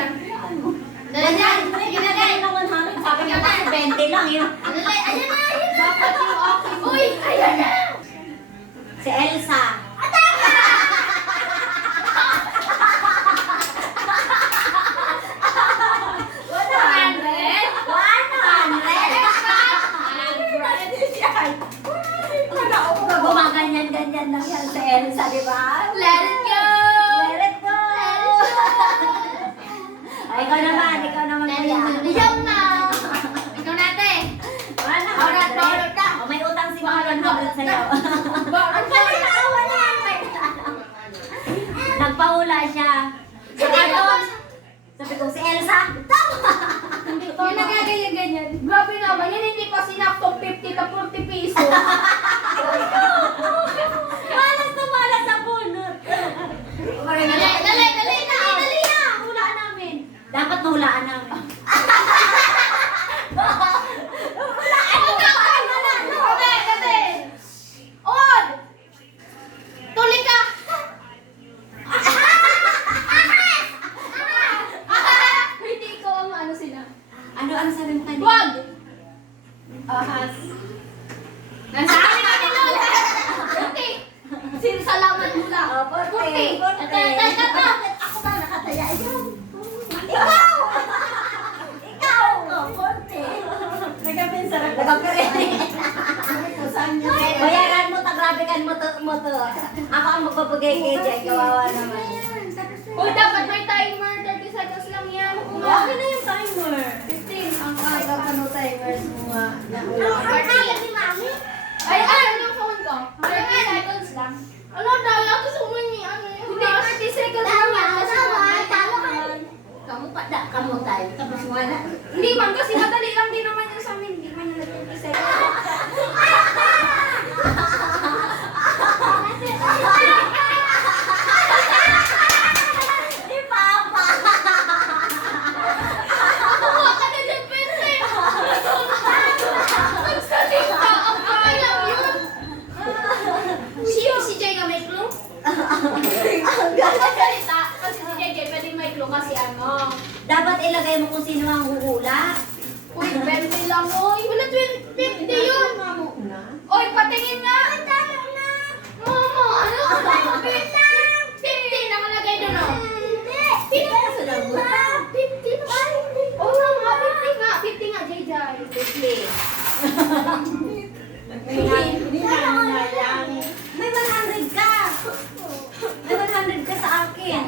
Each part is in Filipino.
lang. Dali yan. Sige na dali. Sabi niya kasi 20 lang yun. Dali, ayan na. Dapat yung akin. Uy, ayan na. Si Elsa. Gumaganyan-ganyan lang yan si Elsa, di ba? Let it go. Let it go! Ay, ikaw naman kaya. Ikaw na. Ikaw natin. Wala. Barat na. O, may utang si Mama Nagbalat sa'yo. Barat na. Wala. Nagpahula siya. Sabi ko, si Elsa. Tama! Yung nagaganyan-ganyan. Grabe naman, yan hindi pa sinaktong 50 na 40 pesos. Malas na malas sa bunot. Dali na. Hulaan namin. Dapat nahulaan namin. Dali. On! Tuloy ka! Hindi ikaw ang ano sila. Ano sabi mo kanina? Wag! Ahas. Nasa amin natin nun! Puti! Salamat mo lang. Puti! Ako ba nakataya? Ikaw! Porte. Nagkapinsarap. Bayaran mo, tagrabikan mo to. Ako ang magpapagay kay Jay. Kawawa naman. Uy, dapat may timer. 30 seconds lang yan. Okay na yung timer. 15. Ang aga pa no timers mo nga. Ay, ano yung phone ko? 30 seconds lang. Ano, dahil ako sa umini, ano yun? Hindi, 30 seconds lang yan. Kasi Kamu tayo. Tapos wala. hindi man, kasi madali lang din naman yun sa amin. Hindi man yung 30 seconds. Si Papa. Kuha ka na dyan, Pente! Nagsalita! Ang okay lang yun! Si Jay nga may clue? Nagsalita! Kasi si Jay pwedeng may clue kasi ano. Dapat ilagay mo kung sino ang huhula. Uy, 20 lang, oy! Wala 50 yun! Oy, patingin nga! Mama, ano? 50 nakalagay doon, oh! 50 ba? Oo nga, 50 nga! 50 nga, Jay Jay! 50! May 100 ka. May 100 ka sa akin.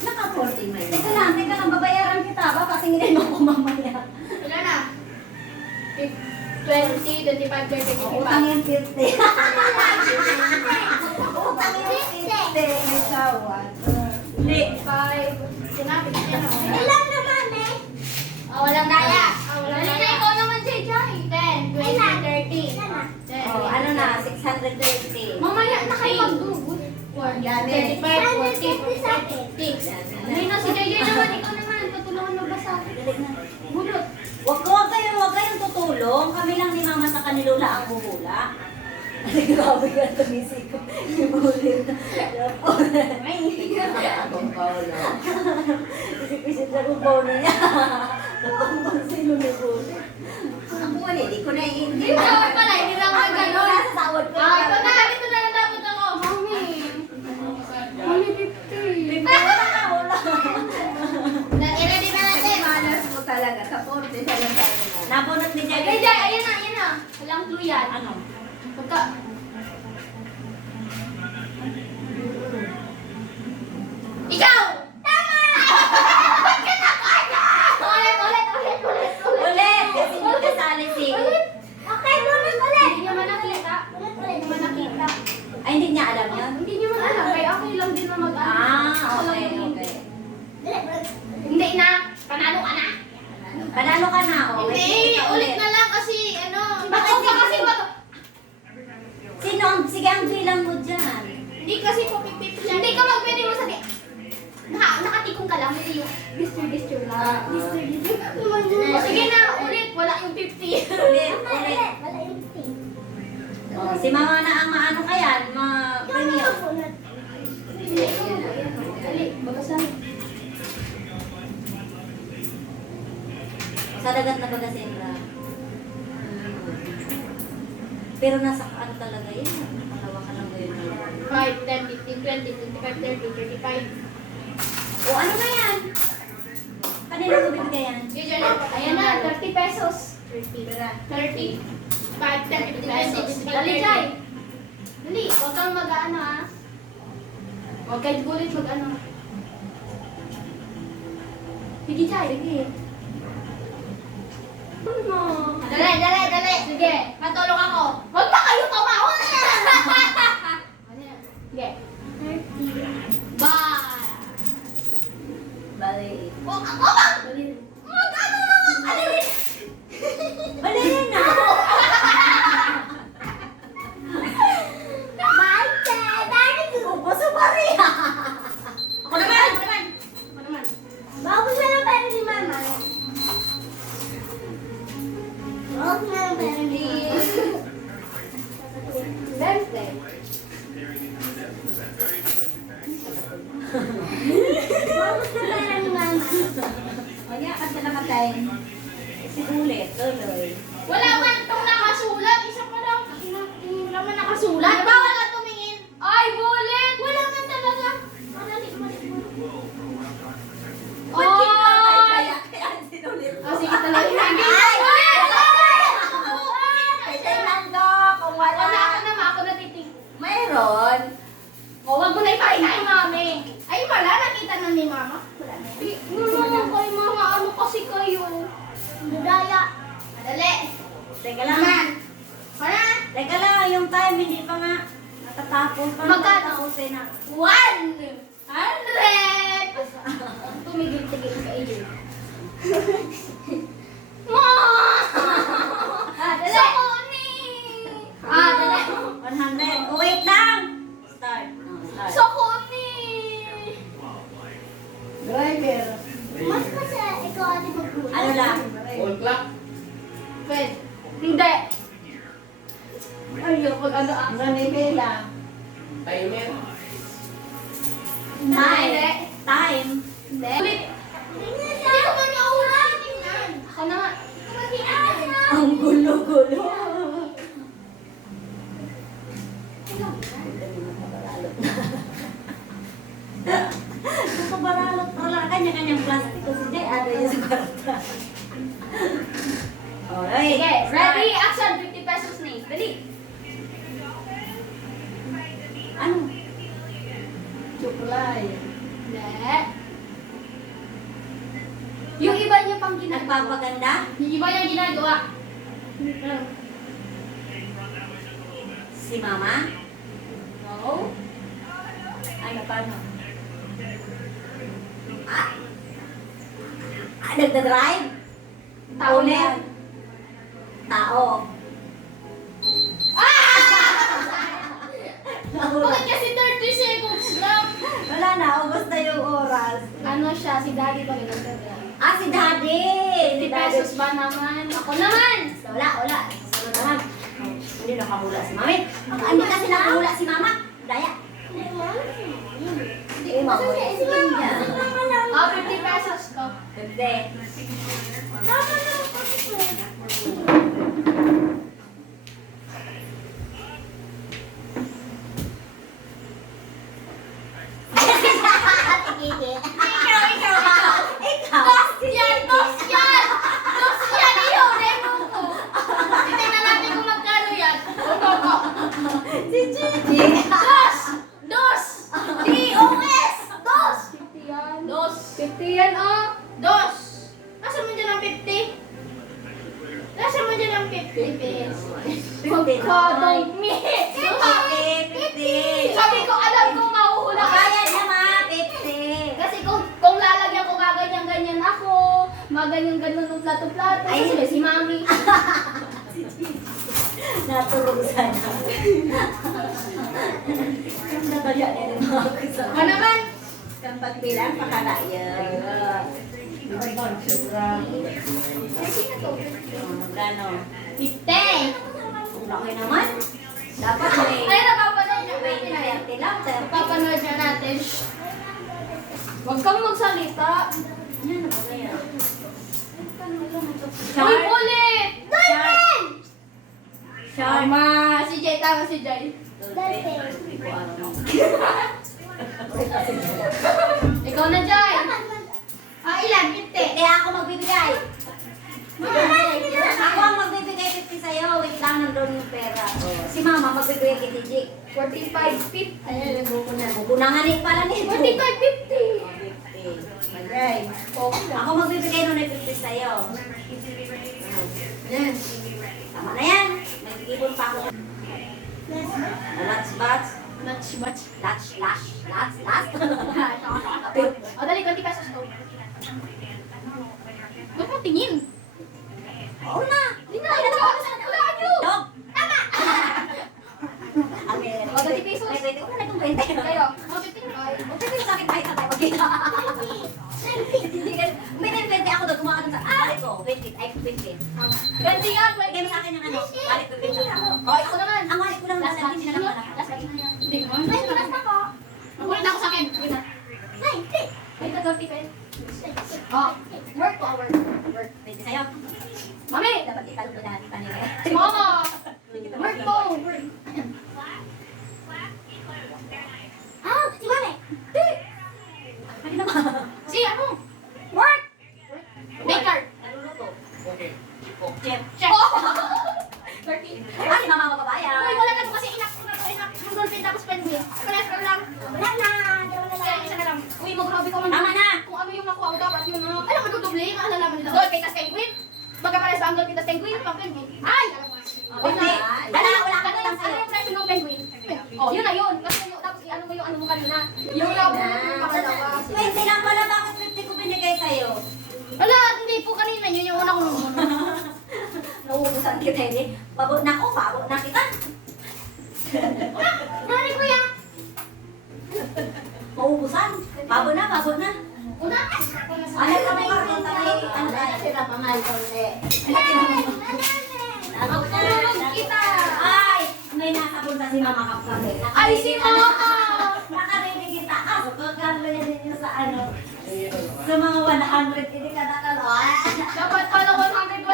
Naka-40 may. Teka lang, babayaran kita ba? Pasinginin mo ko mamaya. Wala na. 20, 25, 30, 25. Utang yung 50. Utang yung 50. May sawat. Hindi. 5. Sinabi ko yan ako. Oh, walang daya. Dali na ikaw naman, Jay Jay. 10, 20, 30. Oh, ano na? 630. Mamaya na kayo mag-google. 35, 40, 50. Hindi na si Jay Jay naman. Ikaw naman. Tutulungan magbasa. Dali na. Bulot. Huwag kayong tutulong. Kami lang ni Mama sa kanilula ang huhula. Grabe ka tumisip. Ibulit na. Akong Paolo. Isip-isip na kung paano niya. Napang sino ni Bulit. Ang buwan di ko na Hindi iintin. ko pala. Hindi lang ako gano'n. Nasa sawad ko. Ah, ito na. Ito na lang dapat ako. Mami. Mami, 50. Wala. I-ready na natin. Malas mo talaga. Sa 40 sa lang tayo mo. Nabunot ni Jay. Jay Jay, ayan na, ayan na. Walang clue yan. Ano? Pagka... Ikaw! Tama! Ulit! Ulit! Kasi hindi kasali si... Okay, ulit! Hindi naman nakita. Hindi naman nakita. Ay, hindi niya alam yun? Hindi niyo man alam. Kaya okay lang din na mag-ano. Ah, Ako lang okay, yung okay. Hindi na. Panalo ka na. Panalo ka na, oh. Hindi, ulit na lang kasi ano. Bakit Ako kasi mag... Sino ang... Sige, ang bilang mo dyan. Hindi kasi po pipip yan. Hindi ka magpwede mo sabi. Nakatikong ka lang. Hindi yung distur lang. Distur. O sige na, ulit. Wala yung 50. Ulit. Wala yung 50. Oh, si Mama na ang maano kayan, ma-premium. Dali. Dagat na Bagasera. Pero nasa ano talaga yun? Pangalawa ka lang ngayon. 5, 10, 15, 20, 25, 30, 35. O ano na yan? Kanina mo bibigay yan? Ayan na, 30 pesos. 30. 30. 5, 10, 50 pesos. Dali, Jai. Dali, huwag kang mag-ano ah. Huwag kayo gulit mag-ano. Sige, Jai. Sige. Dali. Sige, matulog ako. Huwag na kayo tumawa. Sige. 30. Bye. Bali. Huwag ako mag... Mag-ano naman. Alin. Wala yan na! Bye, Jai. Ubos sa Maria! Ako naman. Bakit na lang pera ni Mama? Bakit na lang pera ni Birthday. Bakit na pera ni Mama? O nga, kasi nakatay. Ulit, tuloy. Wala man itong nakasulat. Isa pa lang. Wala man nakasulat. Bawal ka tumingin. Ay, bulit. Wala man talaga. Mali. Kaya sinulit ko. Oh, sige talaga. Kaya nando, kung wala. Wala ako naman. Ako natitig. Mayroon. O, wag mo na ipakita kay mami. Ay, wala. Nakita na ni mama. Wala na. Wala kay mama. Ano kasi kayo? Budaya. Madali. Teka lang. Naman. Wala. Teka lang, yung time hindi pa nga natatapos. Magkano? Tapusin na. 100! Tumigil-tigil ka, Adrian. Dali! Dali! 100. Oh, wait lang! Start. Start. Sokoni! Driver. Mas kasi ikaw ate magkulang. Ano lang? All clock. Pwede. Hindi. Ayaw, pag ano ah. Manibela. Timer. Hindi. Time. Hindi. Ulit. Hindi ko man naulan. Ako na nga. Ang gulo-gulo. Nakabaralot pala. Kanya-kanyang plastic ko si Jay. Ano yung sa kwarta? Alright. Sige, ready? Action! 50 pesos na eh. Dali. Ano? Suklay. Hindi. Yung iba niya pang ginagawa. Nagpapaganda? Yung iba niya ginagawa. Si Mama? No. Ano, paano? Nagdadrive? Tao na Owner? yan. Tao. Bakit kasi 30 seconds lang? Wala na, ubos na yung oras. Ano siya, si daddy pa ginagawa. Ah, si Daddy! 50 pesos ba naman? Ako naman! Wala. Sunod naman. Oh, hindi nakahula si Mami. Hindi kasi nakahula si Mama. Daya. Hindi, Mama. Si Mama. Oh, 50 pesos ko. Hindi. Tama na ako. Ikaw. Dos yan! Ihuli mo ko. Titignan natin kung magkano yan. Opo. Si Gigi. Dos! DOS! Dos! 50 yan. Dos. 50 yan, oh. Dos. Nasaan mo dyan ang 50? Nasaan mo dyan ang 50 pesos? Pagkadami. 50. Sabi ko, alam kong mahuhula ka. Kaya naman, 50. Kasi kung lalagyan ko gaganyan-ganyan ako, maganyan-ganyan ng plato-plato. Ay. Kasi may si mami. Natulog sana. Ang nataya niya rin mga kasama. Ano naman? Kang pagbilang, pakalayan. Sobra. Gano? 50. Ang laki naman. Dapat may Ay, napapanood niya natin. 20 lang. Napapanood niya natin. Huwag kang magsalita. Yan, ano ba yan? Uy, ulit! Shark. Shark. Tama, si Jay, tama si Jay. Hindi ko alam. Ikaw na, Jay. Ilan? 50. Kaya ako magbibigay. Ako ang magbibigay 50 sa'yo. Wait lang, nandun yung pera. Si mama magbibigay kay Tijik. 45, 50. Ayan, buko na. Buko na nga rin pala nito. 45, 50. Bagay. Ako magbibigay nun ng 50 sa'yo. Yan. Tama na yan. May ipon pa ako. Lots, bats. Match, match. Lots. O, dali, 20 pesos to. Huwag mo tingin. Oo na. Hindi na, wala nyo. Dog. Tama. O, 20 pesos. May 20. Una na itong 20. Kayo, mga 15. Huwag kayo sa akin kahit na tayo magkita. May 20 ako doon. Tumakas sa ito. 20. Ay, 20. 20 yan, Bigay mo sa akin ng ano. Balik ko 20. O, ikaw naman. Ang walik ko lang Last nasa batch. hindi na lang pala. Last batch na yan. Hindi mo. May tulas na po. Nakulit ako sa akin. Wait na. 90. Wait na, 30 pesos. Oh, work po, work. Work. 20 sa'yo. Mami! Dapat italog ko na kanina. Mama! Work po! Work. Ah, si Mami. Ano naman? Si, ano? Work! Baker. Naluluto. Okay. Chef. Chef. 30. Ah, si mama mababayan. Uy, wala ka to kasi inak. Yung dolphin tapos penguin. Cholesterol lang. Wala na. Wala na. Isa na lang. Uy, mag-grabe ka man. Tama na. Kung ano yung nakuha ko dapat yun. Ano magdudoble? Maalalaman nila. Dolphin tas penguin. Magkapares ba ang dolphin tas penguin? Pang penguin. Ay! Okay. Wala ka lang Ano sa'yo. yung presyo ng penguin? Oh, yun na yun. Kasi yung, tapos i-ano mo yung ano mo kanina. Yung labo yung pangalawa. 20 lang pala. Bakit 50 ko binigay sa'yo? Wala, hindi po kanina yun yung una ko nung muna. Nauubusan kita hindi. Pabot na kita. Nani kuya. Mauubusan. Pabot na. Una? Ano ka may karton tayo? Ano tayo? Sila pa nga ito ulit. Ako Tulog kita! Ay! May nasa bulsa si Mama Kapsate. Ay, si Mama! Nakarinig kita. Ah, pagkakalo yan ninyo sa ano. Sa mga 100, hindi ka nakalo. Dapat pala 100,